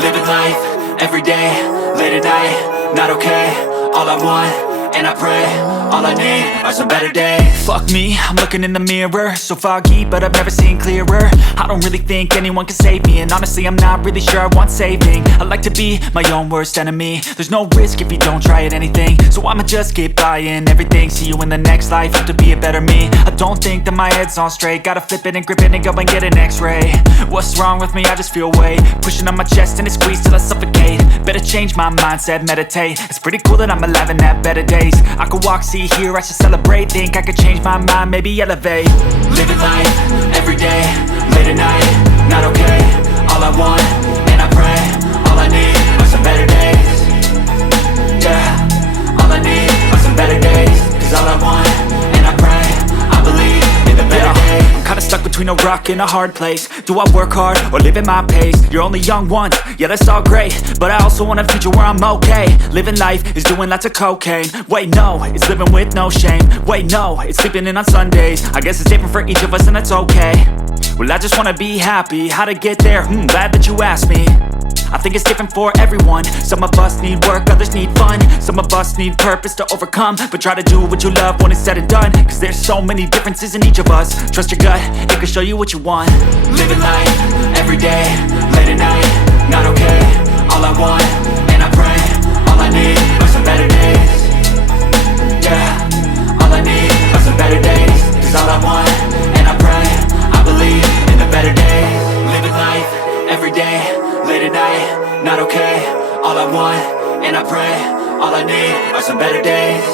Living life, everyday, late at night, not okay. All I want, and I pray, all I need are some better days. Fuck me, I'm looking in the mirror, so foggy, but I've never seen clearer. I don't really think anyone can save me, and honestly I'm not really sure I want saving. I like to be my own worst enemy. There's no risk if you don't try at anything, so I'ma just keep buying everything. See you in the next life, have to be a better me. I don't think that my head's on straight, gotta flip it and grip it and go and get an x-ray. What's wrong with me? I just feel weight pushing on my chest and it squeezes till I suffocate. Better change my mindset, meditate. It's pretty cool that I'm alive and have better days. I could walk, see, hear, I should celebrate. Think I could change my mind, maybe elevate. Living life, everyday, late at night, not okay. All I want, and I pray, all I need are some better days. Yeah, all I need are some better days. Cause all I want, and I pray, I believe in the better days. I'm kinda stuck between a rock and a hard place. Do I work hard or live at my pace? You're only young once, yeah that's all great, but I also want a future where I'm okay. Living life is doing lots of cocaine. Wait no, it's living with no shame. Wait no, it's sleeping in on Sundays. I guess it's different for each of us and that's okay. Well I just wanna be happy, how to get there? Glad that you asked me. I think it's different for everyone. Some of us need work, others need fun. Some of us need purpose to overcome. But try to do what you love when it's said and done. Cause there's so many differences in each of us. Trust your gut, it can show you what you want. Living life, everyday, late at night, not okay. All I want, and I pray, all I need are some better days. Yeah, all I need are some better days. Cause all I want, and I pray, I believe in the better days. Living life, everyday, late at night, not okay. All I want, and I pray, all I need are some better days.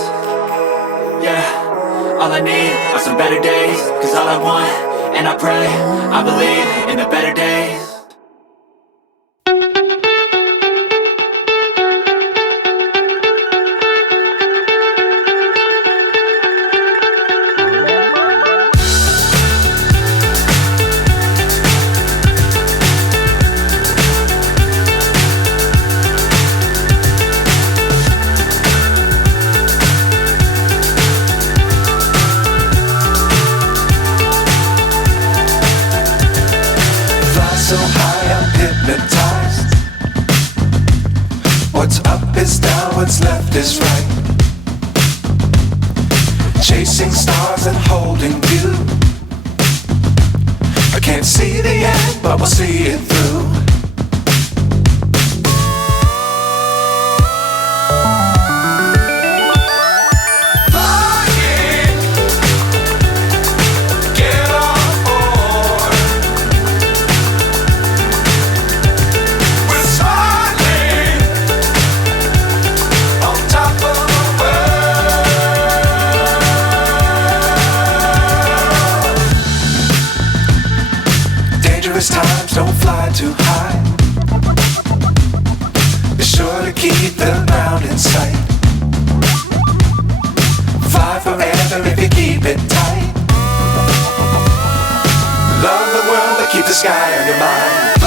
Yeah, all I need are some better days. Cause all I want, and I pray, I believe in the better days. So high I'm hypnotized. What's up is down, what's left is right. Chasing stars and holding you. I can't see the end, but we'll see it through. Times don't fly too high. Be sure to keep the ground in sight. Fly forever if you keep it tight. Love the world but keep the sky on your mind.